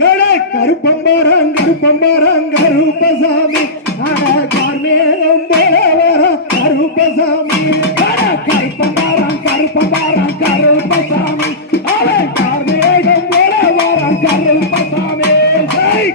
கருப்பம்பரம் கருப்பம்பரம் கருப்பசாமி. அட கார்மேகம் போல கருப்பசாமி. அட கருப்பம்பரம் கருப்பம்பரம் கருப்பசாமி. அவன் கார்மேகம் போல வர கருப்பசாமி. ஏய்,